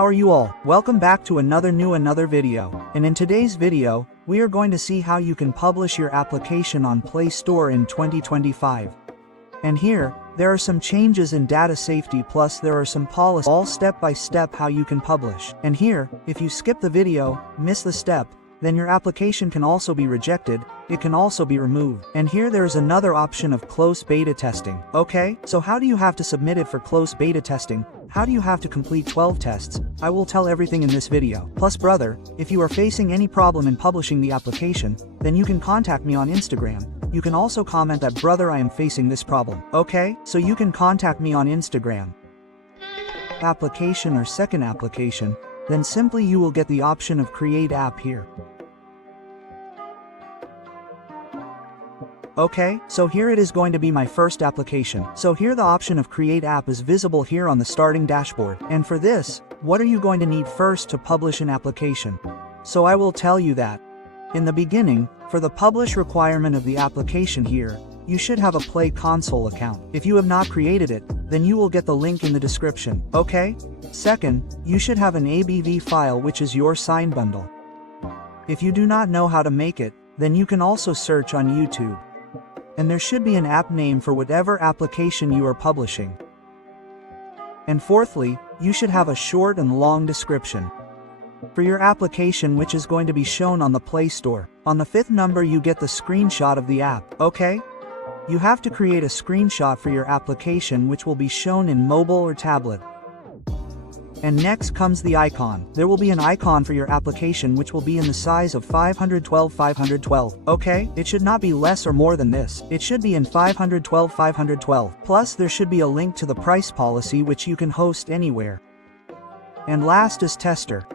how are you all? Welcome back to another video. And in today's video, we are going to see how you can publish your application on Play Store in 2025. And here, there are some changes in data safety, plus there are some policies, all step by step how you can publish. And here, if you skip the video, miss the step, then your application can also be rejected, it can also be removed. And here there is another option of close beta testing. Okay, so how do you have to submit it for close beta testing? How do you have to complete 12 tests? I will tell everything in this video. Plus brother, if you are facing any problem in publishing the application, then you can contact me on Instagram. You can also comment that brother I am facing this problem. Okay, so you can contact me on Instagram. Application or second application, then simply you will get the option of create app here. Okay, so here it is going to be my first application. So here the option of create app is visible here on the starting dashboard. And for this, what are you going to need first to publish an application? So I will tell you that. In the beginning, for the publish requirement of the application here, you should have a Play Console account. If you have not created it, then you will get the link in the description. Okay? Second, you should have an ABV file, which is your sign bundle. If you do not know how to make it, then you can also search on YouTube. And there should be an app name for whatever application you are publishing. And fourthly, you should have a short and long description for your application, which is going to be shown on the Play Store. On the 5th number you get the screenshot of the app. Okay? You have to create a screenshot for your application, which will be shown in mobile or tablet. And next comes the icon. There will be an icon for your application, which will be in the size of 512x512. Okay? It should not be less or more than this. It should be in 512x512. Plus there should be a link to the price policy, which you can host anywhere. And last is tester.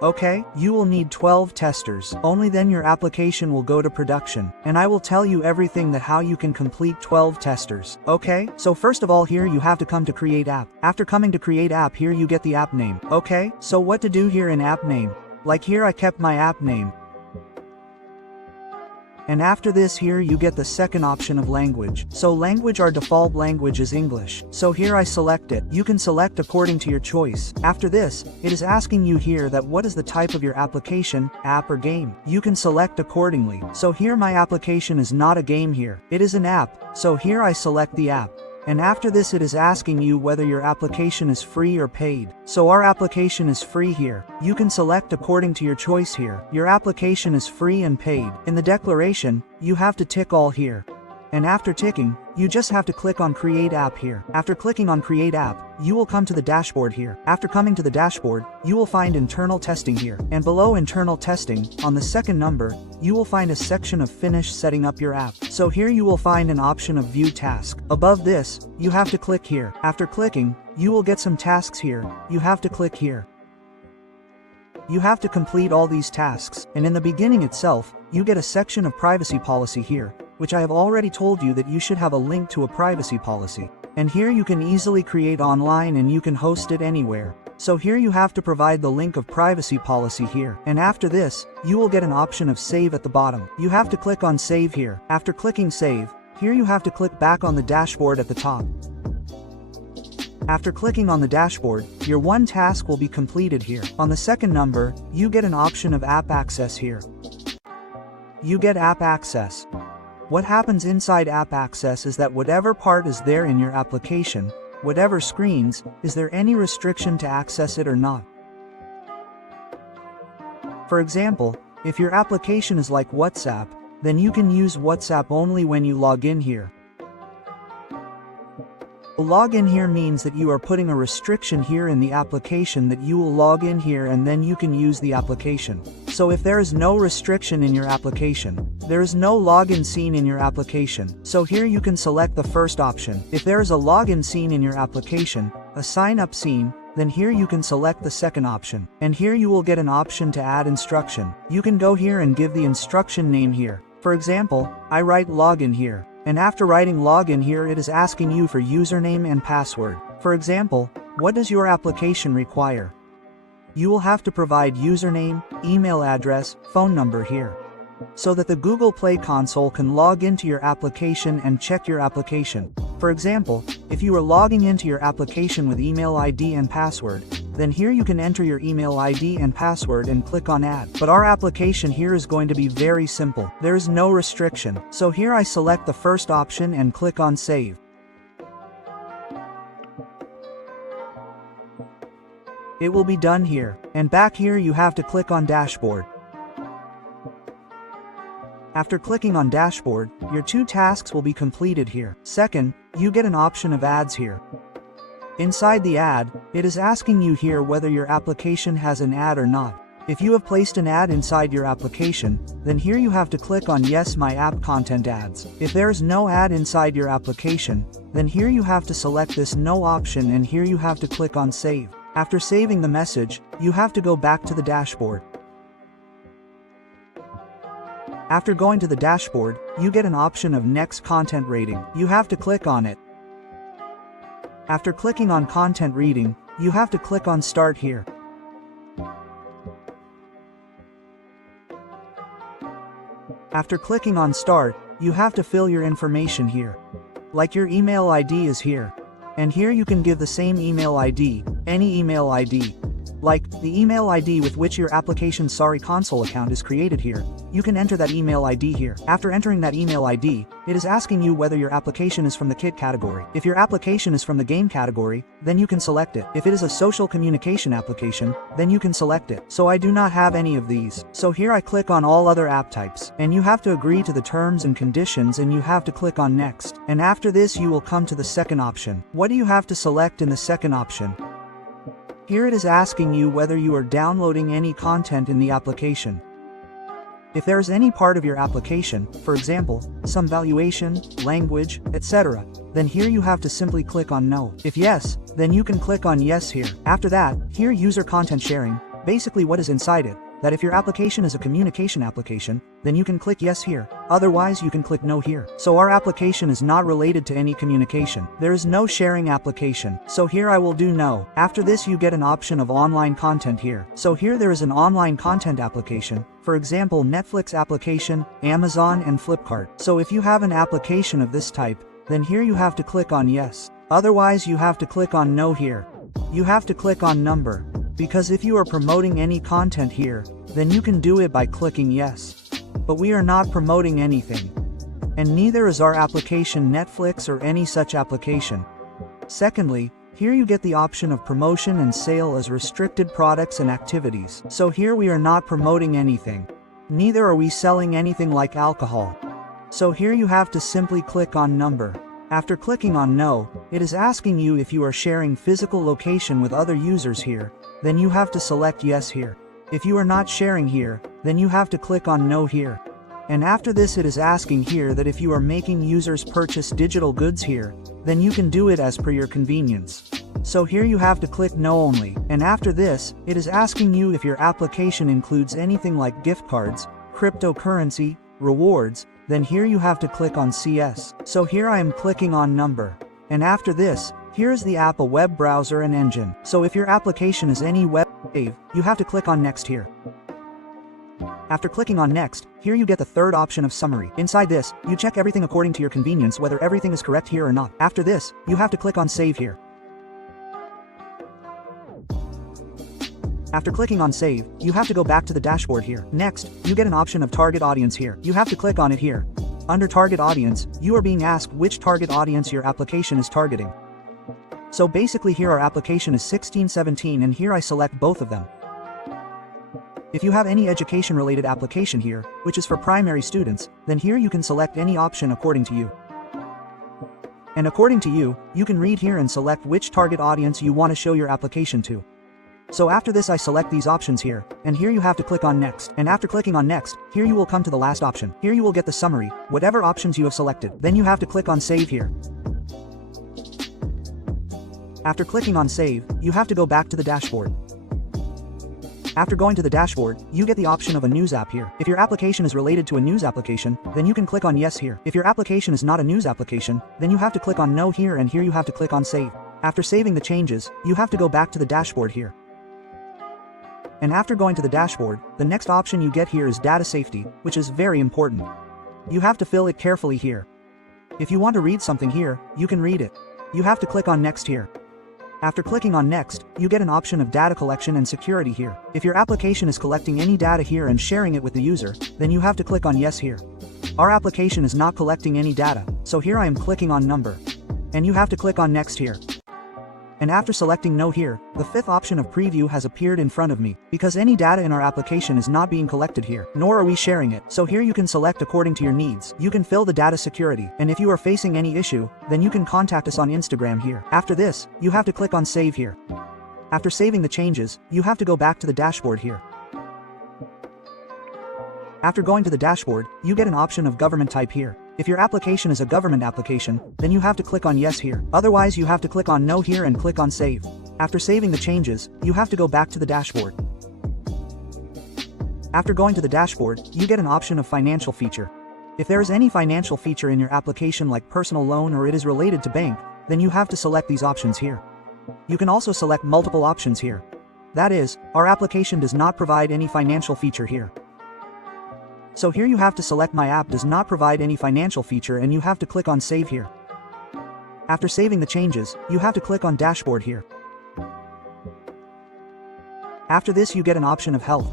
Okay, you will need 12 testers. Only then your application will go to production. And I will tell you everything that how you can complete 12 testers. Okay, so first of all here you have to come to create app. After coming to create app, here you get the app name. Okay, so what to do here in app name? Like here I kept my app name. And after this here you get the second option of language. So language, our default language is English. So here I select it. You can select according to your choice. After this, it is asking you here that what is the type of your application, app or game. You can select accordingly. So here my application is not a game here. It is an app. So here I select the app. And after this it is asking you whether your application is free or paid. So our application is free here. You can select according to your choice here. Your application is free and paid. In the declaration, you have to tick all here. And after ticking, you just have to click on create app here. After clicking on create app, you will come to the dashboard here. After coming to the dashboard, you will find internal testing here. And below internal testing, on the second number, you will find a section of finish setting up your app. So here you will find an option of view task. Above this, you have to click here. After clicking, you will get some tasks here. You have to click here. You have to complete all these tasks. And in the beginning itself, you get a section of privacy policy here, which I have already told you that you should have a link to a privacy policy. And here you can easily create online and you can host it anywhere. So here you have to provide the link of privacy policy here. And after this, you will get an option of save at the bottom. You have to click on save here. After clicking save, here you have to click back on the dashboard at the top. After clicking on the dashboard, your one task will be completed here. On the second number, you get an option of app access here. You get app access. What happens inside app access is that whatever part is there in your application, whatever screens, is there any restriction to access it or not? For example, if your application is like WhatsApp, then you can use WhatsApp only when you log in here. Log in here means that you are putting a restriction here in the application that you will log in here and then you can use the application. So if there is no restriction in your application, there is no login scene in your application. So here you can select the first option. If there is a login scene in your application, a sign up scene, then here you can select the second option. And here you will get an option to add instruction. You can go here and give the instruction name here. For example, I write login here. And after writing login here, it is asking you for username and password. For example, what does your application require? You will have to provide username, email address, phone number here, so that the Google Play Console can log into your application and check your application. For example, if you are logging into your application with email ID and password, then here you can enter your email ID and password and click on add. But our application here is going to be very simple. There is no restriction. So here I select the first option and click on save. It will be done here. And back here you have to click on dashboard. After clicking on dashboard, your 2 tasks will be completed here. Second, you get an option of ads here. Inside the ad, it is asking you here whether your application has an ad or not. If you have placed an ad inside your application, then here you have to click on yes, my app content ads. If there is no ad inside your application, then here you have to select this no option and here you have to click on save. After saving the message, you have to go back to the dashboard. After going to the dashboard, you get an option of next content rating. You have to click on it. After clicking on content rating, you have to click on start here. After clicking on start, you have to fill your information here. Like your email ID is here. And here you can give the same email ID, any email ID. Like, the email ID with which your application's console account is created here. You can enter that email ID here. After entering that email ID, it is asking you whether your application is from the kit category. If your application is from the game category, then you can select it. If it is a social communication application, then you can select it. So I do not have any of these. So here I click on all other app types. And you have to agree to the terms and conditions and you have to click on next. And after this you will come to the second option. What do you have to select in the second option? Here it is asking you whether you are downloading any content in the application. If there is any part of your application, for example, some valuation, language, etc., then here you have to simply click on no. If yes, then you can click on yes here. After that, here user content sharing, basically what is inside it, that if your application is a communication application, then you can click yes here, otherwise you can click no here. So our application is not related to any communication. There is no sharing application. So here I will do no. After this you get an option of online content here. So here there is an online content application, for example Netflix application, Amazon and Flipkart. So if you have an application of this type, then here you have to click on yes. Otherwise you have to click on no here. You have to click on number. Because if you are promoting any content here, then you can do it by clicking yes. But we are not promoting anything. And neither is our application Netflix or any such application. Secondly, here you get the option of promotion and sale as restricted products and activities. So here we are not promoting anything. Neither are we selling anything like alcohol. So here you have to simply click on number. After clicking on no, it is asking you if you are sharing physical location with other users here, then you have to select yes here. If you are not sharing here, then you have to click on no here. And after this it is asking here that if you are making users purchase digital goods here, then you can do it as per your convenience. So here you have to click no only. And after this, it is asking you if your application includes anything like gift cards, cryptocurrency, rewards, then here you have to click on CS. So here I am clicking on number. And after this, here is the app a web browser and engine. So if your application is any web save, you have to click on next here. After clicking on next, here you get the third option of summary. Inside this, you check everything according to your convenience whether everything is correct here or not. After this, you have to click on save here. After clicking on save, you have to go back to the dashboard here. Next, you get an option of target audience here. You have to click on it here. Under target audience, you are being asked which target audience your application is targeting. So basically here our application is 16-17 and here I select both of them. If you have any education related application here, which is for primary students, then here you can select any option according to you. And according to you, you can read here and select which target audience you want to show your application to. So after this I select these options here, and here you have to click on next. And after clicking on next, here you will come to the last option. Here you will get the summary, whatever options you have selected. Then you have to click on save here. After clicking on save, you have to go back to the dashboard. After going to the dashboard, you get the option of a news app here. If your application is related to a news application, then you can click on yes here. If your application is not a news application, then you have to click on no here and here you have to click on save. After saving the changes, you have to go back to the dashboard here. And after going to the dashboard, the next option you get here is data safety, which is very important. You have to fill it carefully here. If you want to read something here, you can read it. You have to click on next here. After clicking on next, you get an option of data collection and security here. If your application is collecting any data here and sharing it with the user, then you have to click on yes here. Our application is not collecting any data, so here I am clicking on number. And you have to click on next here. And after selecting no here, the fifth option of preview has appeared in front of me, because any data in our application is not being collected here, nor are we sharing it. So here you can select according to your needs. You can fill the data security, and if you are facing any issue, then you can contact us on Instagram here. After this, you have to click on save here. After saving the changes, you have to go back to the dashboard here. After going to the dashboard, you get an option of government type here. If your application is a government application, then you have to click on yes here. Otherwise you have to click on no here and click on save. After saving the changes, you have to go back to the dashboard. After going to the dashboard, you get an option of financial feature. If there is any financial feature in your application like personal loan or it is related to bank, then you have to select these options here. You can also select multiple options here. That is, our application does not provide any financial feature here. So here you have to select my app does not provide any financial feature and you have to click on save here. After saving the changes, you have to click on dashboard here. After this you get an option of health.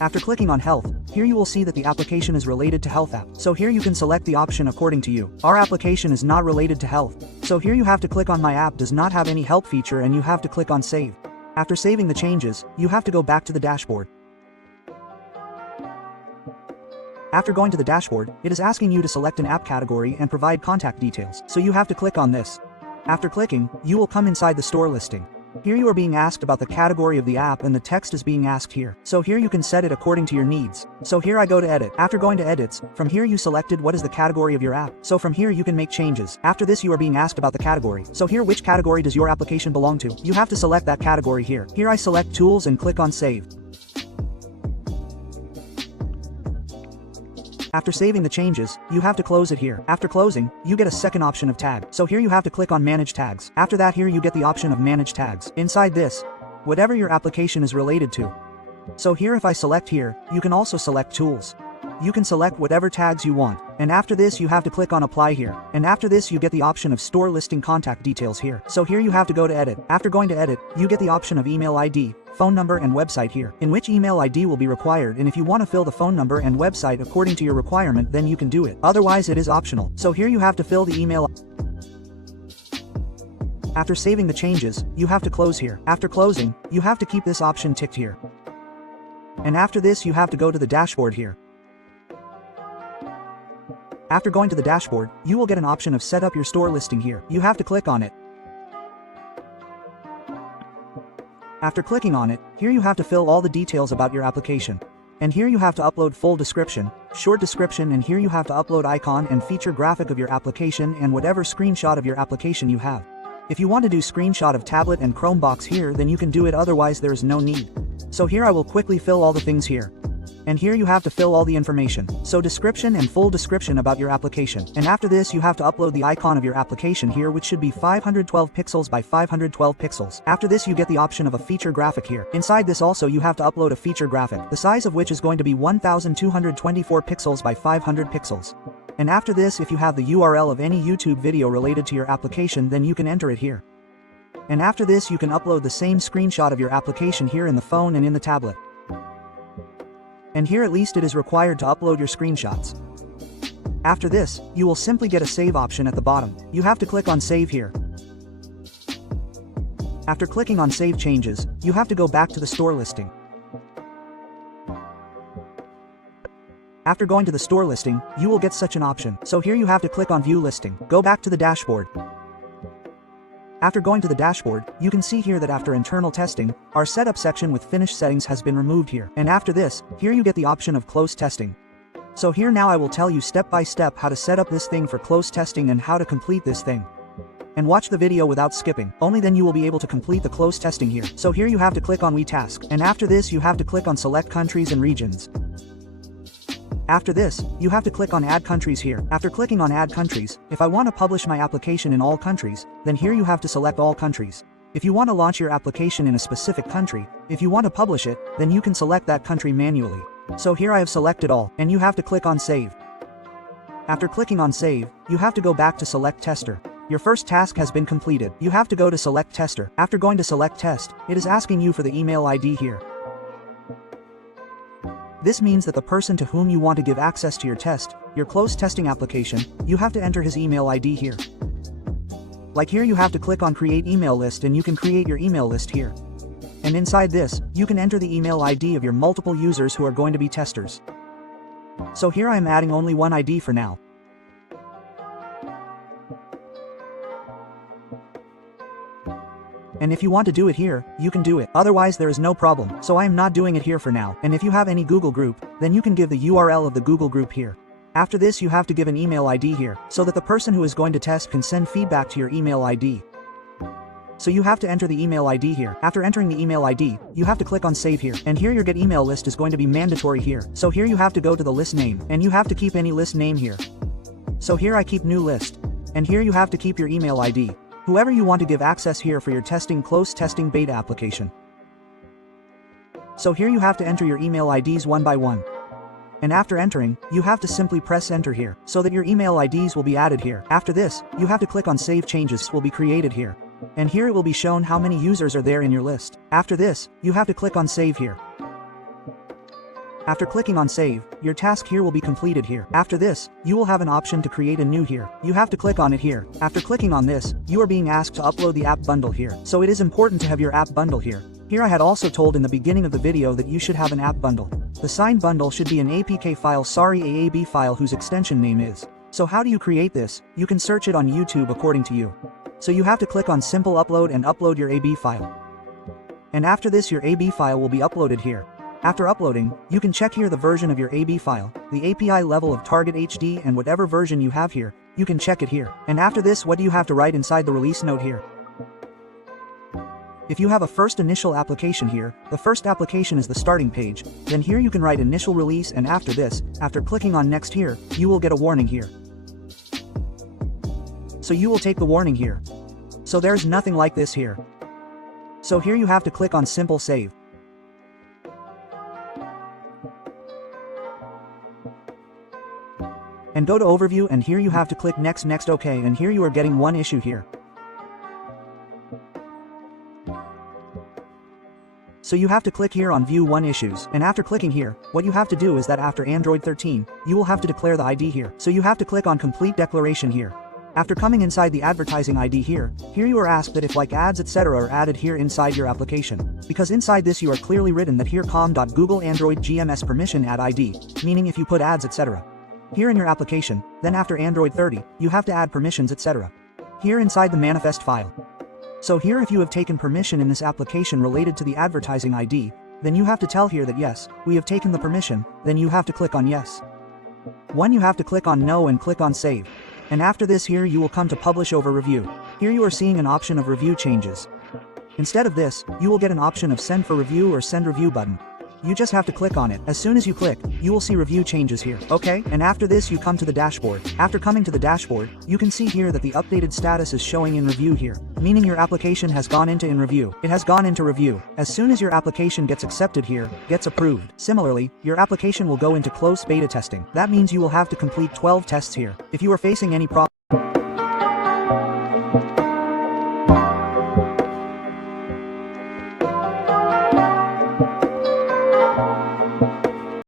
After clicking on health, here you will see that the application is related to health app. So here you can select the option according to you. Our application is not related to health. So here you have to click on my app does not have any help feature and you have to click on save. After saving the changes, you have to go back to the dashboard. After going to the dashboard, it is asking you to select an app category and provide contact details. So you have to click on this. After clicking, you will come inside the store listing. Here you are being asked about the category of the app and the text is being asked here. So here you can set it according to your needs. So here I go to edit. After going to edits, from here you selected what is the category of your app. So from here you can make changes. After this you are being asked about the category. So here which category does your application belong to? You have to select that category here. Here I select tools and click on save. After saving the changes, you have to close it here. After closing, you get a second option of tag. So here you have to click on manage tags. After that here you get the option of manage tags. Inside this, whatever your application is related to. So here if I select here, you can also select tools. You can select whatever tags you want. And after this you have to click on apply here. And after this you get the option of store listing contact details here. So here you have to go to edit. After going to edit, you get the option of email ID, phone number and website here, in which email ID will be required, and if you want to fill the phone number and website according to your requirement then you can do it. Otherwise it is optional. So here you have to fill the email. After saving the changes, you have to close here. After closing, you have to keep this option ticked here. And after this you have to go to the dashboard here. After going to the dashboard, you will get an option of set up your store listing here. You have to click on it. After clicking on it, here you have to fill all the details about your application. And here you have to upload full description, short description, and here you have to upload icon and feature graphic of your application and whatever screenshot of your application you have. If you want to do screenshot of tablet and Chromebox here then you can do it, otherwise there is no need. So here I will quickly fill all the things here. And here you have to fill all the information. So description and full description about your application. And after this you have to upload the icon of your application here, which should be 512 pixels by 512 pixels. After this you get the option of a feature graphic here. Inside this also you have to upload a feature graphic, the size of which is going to be 1224 pixels by 500 pixels. And after this if you have the URL of any YouTube video related to your application then you can enter it here. And after this you can upload the same screenshot of your application here in the phone and in the tablet. And here at least it is required to upload your screenshots. After this, you will simply get a save option at the bottom. You have to click on save here. After clicking on save changes, you have to go back to the store listing. After going to the store listing, you will get such an option. So here you have to click on view listing. Go back to the dashboard. After going to the dashboard, you can see here that after internal testing, our setup section with finished settings has been removed here. And after this, here you get the option of close testing. So here now I will tell you step by step how to set up this thing for close testing and how to complete this thing. And watch the video without skipping, only then you will be able to complete the close testing here. So here you have to click on We Task, and after this you have to click on Select Countries and Regions. After this, you have to click on Add Countries here. After clicking on Add Countries, if I want to publish my application in all countries, then here you have to select all countries. If you want to launch your application in a specific country, if you want to publish it, then you can select that country manually. So here I have selected all, and you have to click on Save. After clicking on Save, you have to go back to Select Tester. Your first task has been completed. You have to go to select tester. After going to select test, it is asking you for the email ID here. This means that the person to whom you want to give access to your test, your close testing application, you have to enter his email ID here. Like here you have to click on create email list and you can create your email list here. And inside this, you can enter the email ID of your multiple users who are going to be testers. So here I am adding only one ID for now. And if you want to do it here, you can do it. Otherwise there is no problem. So I am not doing it here for now. And if you have any Google group, then you can give the URL of the Google group here. After this you have to give an email ID here, so that the person who is going to test can send feedback to your email ID. So you have to enter the email ID here. After entering the email ID, you have to click on save here. And here your get email list is going to be mandatory here. So here you have to go to the list name, and you have to keep any list name here. So here I keep new list. And here you have to keep your email ID. Whoever you want to give access here for your testing close testing beta application. So here you have to enter your email IDs one by one. And after entering, you have to simply press enter here, so that your email IDs will be added here. After this, you have to click on save changes will be created here. And here it will be shown how many users are there in your list. After this, you have to click on save here. After clicking on save, your task here will be completed here. After this, you will have an option to create a new here. You have to click on it here. After clicking on this, you are being asked to upload the app bundle here. So it is important to have your app bundle here. Here I had also told in the beginning of the video that you should have an app bundle. The signed bundle should be an APK file, AAB file whose extension name is. So how do you create this? You can search it on YouTube according to you. So you have to click on simple upload and upload your AB file. And after this your AB file will be uploaded here. After uploading, you can check here the version of your AB file, the API level of target HD and whatever version you have here, you can check it here. And after this what do you have to write inside the release note here? If you have a first initial application here, the first application is the starting page, then here you can write initial release and after this, after clicking on next here, you will get a warning here. So you will take the warning here. So there's nothing like this here. So here you have to click on simple save. And go to overview and here you have to click next OK and here you are getting one issue here. So you have to click here on view one issues and after clicking here, what you have to do is that after Android 13, you will have to declare the ID here. So you have to click on complete declaration here. After coming inside the advertising ID here you are asked that if like ads etc are added here inside your application. Because inside this you are clearly written that here com.google android gms permission add ID, meaning if you put ads etc. Here in your application, then after Android 30, you have to add permissions etc. Here inside the manifest file. So here if you have taken permission in this application related to the advertising ID, then you have to tell here that yes, we have taken the permission, then you have to click on yes. One you have to click on no and click on save. And after this here you will come to publish over review. Here you are seeing an option of review changes. Instead of this, you will get an option of send for review or send review button. You just have to click on it. As soon as you click, you will see review changes here. Okay, and after this you come to the dashboard. After coming to the dashboard, you can see here that the updated status is showing in review here, meaning your application has gone into in review. It has gone into review. As soon as your application gets accepted here, gets approved. Similarly, your application will go into close beta testing. That means you will have to complete 12 tests here. If you are facing any problem